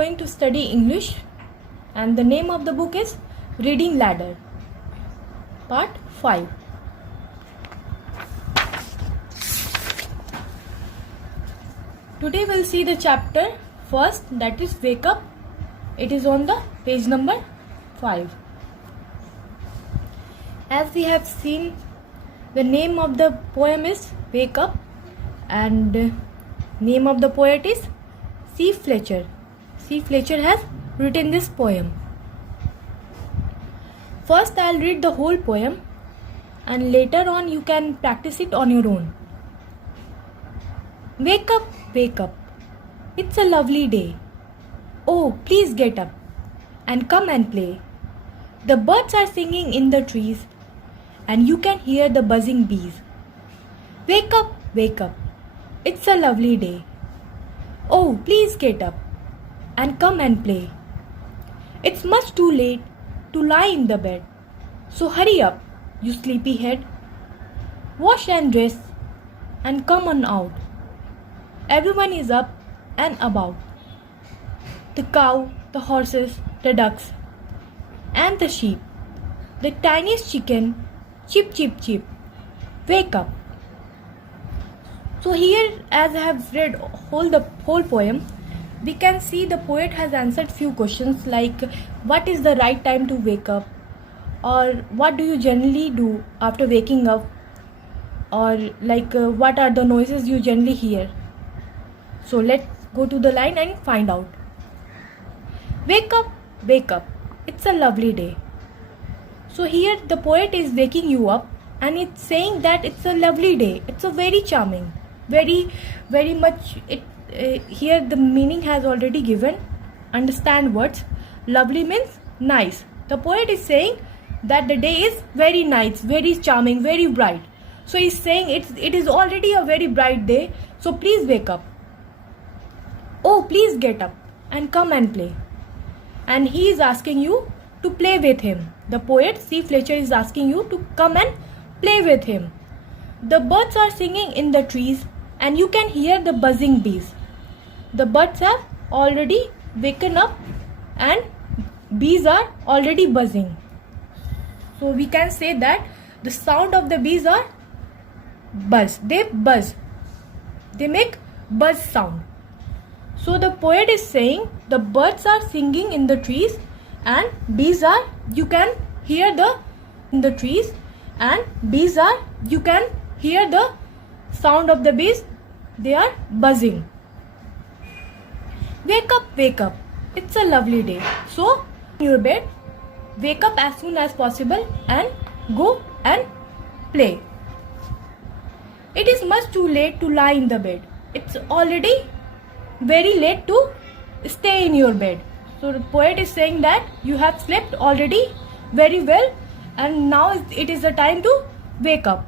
going to study English, and the name of the book is Reading Ladder, Part 5. Today we'll see the chapter first, that is Wake Up. It is on the page number 5. As we have seen, the name of the poem is Wake Up, and name of the poet is C. Fletcher. C. Fletcher has written this poem. First I'll read the whole poem, and later on you can practice it on your own. Wake up, wake up. It's a lovely day. Oh, please get up and come and play. The birds are singing in the trees, and you can hear the buzzing bees. Wake up, wake up. It's a lovely day. Oh, please get up and come and play. It's much too late to lie in the bed, so hurry up, you sleepy head. Wash and dress and come on out. Everyone is up and about. The cow, the horses, the ducks, and the sheep. The tiniest chicken, chip chip chip. Wake up. So here, as I have read the whole poem, we can see the poet has answered few questions like what is the right time to wake up, or what do you generally do after waking up, or like what are the noises you generally hear. So let's go to the line and find out. Wake up, wake up. It's a lovely day. So here the poet is waking you up, and it's saying that it's a lovely day. It's a very charming, very much. Here the meaning has already given. Understand words. Lovely means nice. The poet is saying that the day is very nice, very charming, very bright. So he's saying it is already a very bright day. So please wake up. Oh, please get up and come and play. And he is asking you to play with him. The poet C. Fletcher is asking you to come and play with him. The birds are singing in the trees, and you can hear the buzzing bees. The birds have already waken up, and bees are already buzzing. So we can say that the sound of the bees are buzz. They buzz. They make buzz sound. So the poet is saying the birds are singing in the trees, and bees are, you can hear in the trees, and bees are, you can hear the sound of the bees. They are buzzing. Wake up, wake up. It's a lovely day. So in your bed, wake up as soon as possible and go and play. It is much too late to lie in the bed. It's already very late to stay in your bed. So the poet is saying that you have slept already very well, and now it is the time to wake up.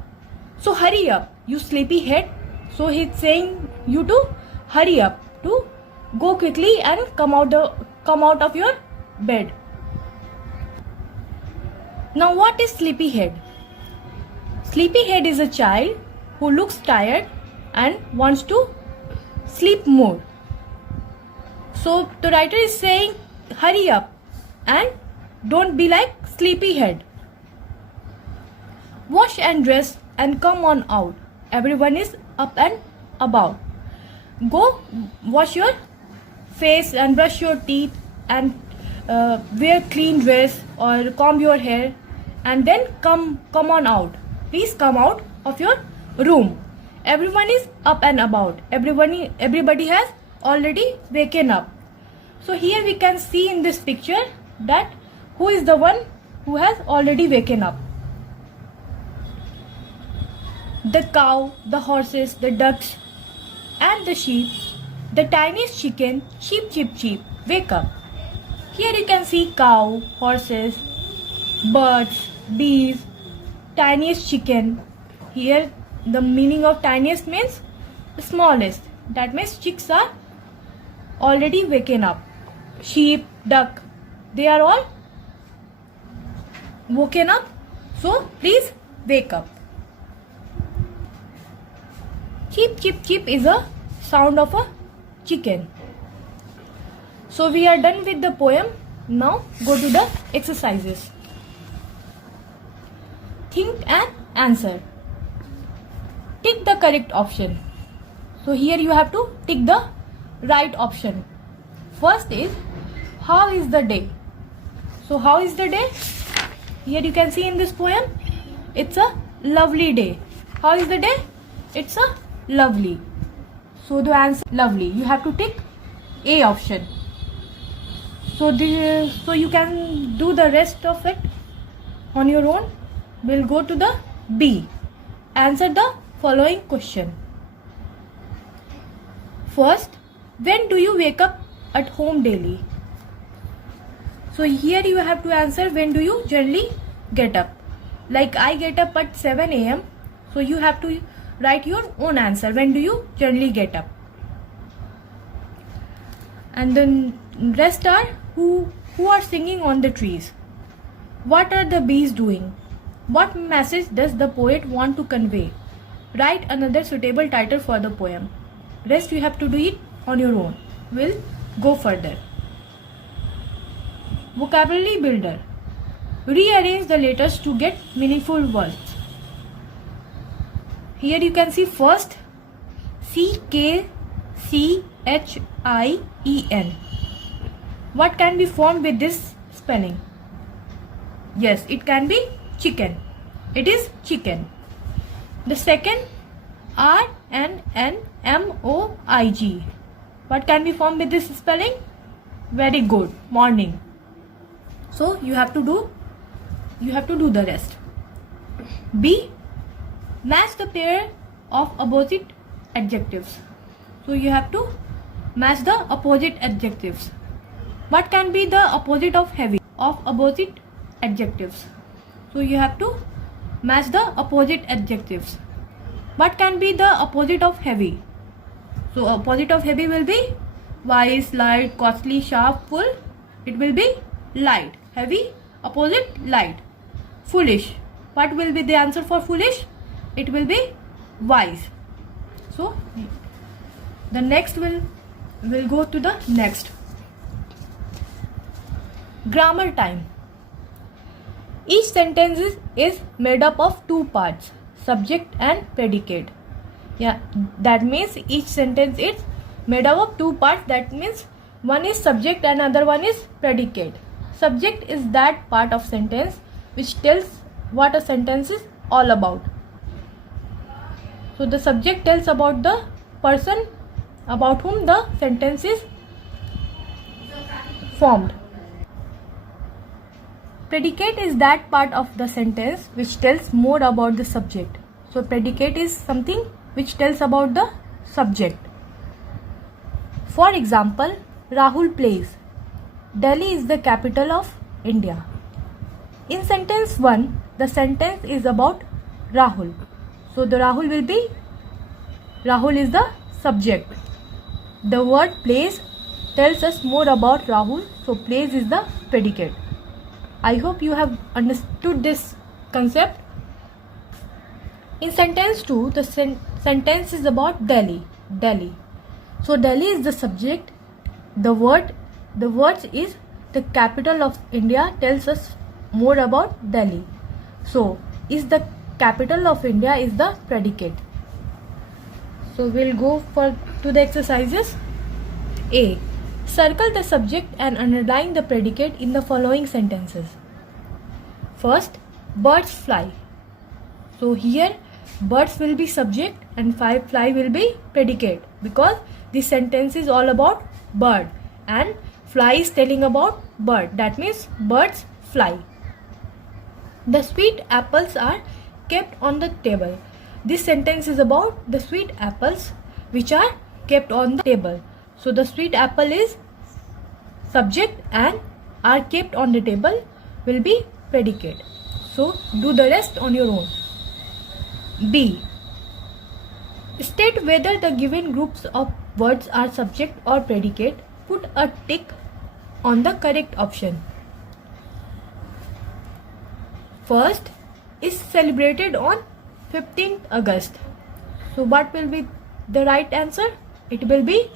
So hurry up, you sleepy head. So he's saying you to hurry up, to go quickly and come out of your bed. Now what is sleepyhead? Sleepyhead is a child who looks tired and wants to sleep more. So the writer is saying hurry up and don't be like sleepyhead. Wash and dress and come on out. Everyone is up and about. Go wash your face and brush your teeth and wear clean dress or comb your hair, and then come on out. Please come out of your room. Everyone is up and about. Everybody has already waken up. So here we can see in this picture that who is the one who has already waken up. The cow, the horses, the ducks, and the sheep. The tiniest chicken, cheep cheep cheep, wake up. Here you can see cow, horses, birds, bees, tiniest chicken. Here the meaning of tiniest means the smallest. That means chicks are already waken up. Sheep, duck, they are all woken up. So please wake up. Cheep cheep cheep is a sound of a chicken. So we are done with the poem. Now go to the exercises. Think and answer. Tick the correct option. So here you have to tick the right option. First is, how is the day? So how is the day? Here you can see in this poem, it's a lovely day. How is the day? It's a lovely. So the answer lovely. You have to tick A option. So you can do the rest of it on your own. We'll go to the B. Answer the following question. First, when do you wake up at home daily? So here you have to answer, when do you generally get up? Like I get up at 7 a.m. So you have to write your own answer. When do you generally get up? And then rest are who are singing on the trees. What are the bees doing? What message does the poet want to convey? Write another suitable title for the poem. Rest you have to do it on your own. We'll go further. Vocabulary builder. Rearrange the letters to get meaningful words. Here you can see first CKCHIEN. What can be formed with this spelling? Yes, it can be chicken. It is chicken. The second RNNMOIG. What can be formed with this spelling? Very good. Morning. So you have to do the rest. B. Match the pair of opposite adjectives. So you have to match the opposite adjectives. What can be the opposite of heavy? Of opposite adjectives. So you have to match the opposite adjectives. What can be the opposite of heavy? So opposite of heavy will be wise, light, costly, sharp, full. It will be light. Heavy, opposite, light. Foolish. What will be the answer for foolish? It will be wise. So the next will go to the next. Grammar time. Each sentence is made up of two parts, subject and predicate. Yeah, that means each sentence is made up of two parts. That means one is subject and another one is predicate. Subject is that part of sentence which tells what a sentence is all about. So the subject tells about the person about whom the sentence is formed. Predicate is that part of the sentence which tells more about the subject. So predicate is something which tells about the subject. For example, Rahul plays. Delhi is the capital of India. In sentence 1, the sentence is about Rahul. So the Rahul is the subject. The word plays tells us more about Rahul. So plays is the predicate. I hope you have understood this concept. In sentence 2, the sentence is about Delhi. So Delhi is the subject. The words is the capital of India tells us more about Delhi. So is the capital of India is the predicate. So we'll go to the exercises. A. Circle the subject and underline the predicate in the following sentences. First, birds fly. So here birds will be subject and fly will be predicate, because this sentence is all about bird and fly is telling about bird. That means birds fly. The sweet apples are kept on the table. This sentence is about the sweet apples which are kept on the table. So the sweet apple is subject and are kept on the table will be predicate. So do the rest on your own. B. State whether the given groups of words are subject or predicate. Put a tick on the correct option. First is celebrated on 15th August. So what will be the right answer? It will be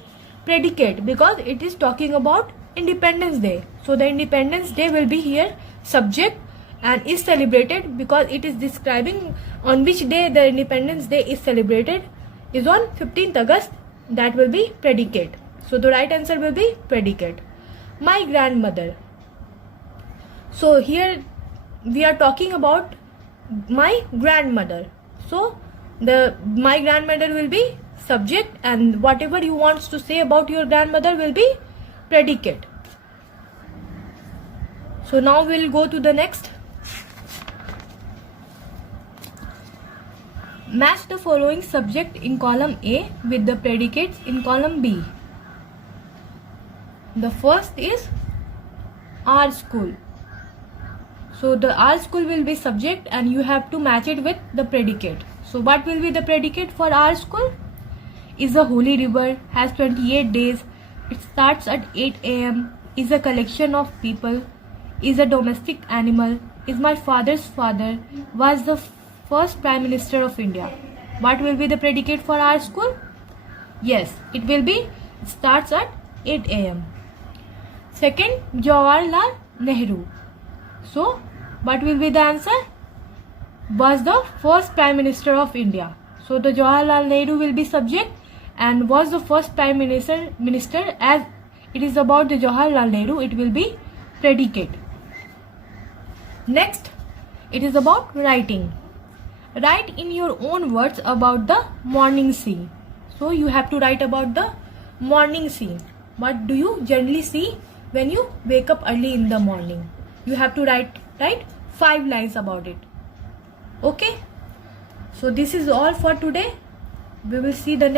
predicate, because it is talking about Independence Day. So the Independence Day will be here subject and is celebrated because it is describing on which day the Independence Day is celebrated is on 15th August. That will be predicate. So the right answer will be predicate. My grandmother. So here we are talking about my grandmother. So the my grandmother will be subject and whatever you want to say about your grandmother will be predicate. So now we'll go to the next. Match the following subject in column A with the predicates in column B. The first is our school. So the our school will be subject and you have to match it with the predicate. So what will be the predicate for our school? Is a holy river, has 28 days, it starts at 8 a.m., is a collection of people, is a domestic animal, is my father's father, was the first Prime Minister of India. What will be the predicate for our school? Yes, it will be starts at 8 a.m. Second, Jawaharlal Nehru. So, what will be the answer? Was the first Prime Minister of India. So, the Jawaharlal Nehru will be subject and was the first Prime Minister as it is about the Jawaharlal Nehru, it will be predicate. Next, it is about writing. Write in your own words about the morning scene. So, you have to write about the morning scene. What do you generally see when you wake up early in the morning? You have to write 5 lines about it. Okay? So, this is all for today. We will see the next.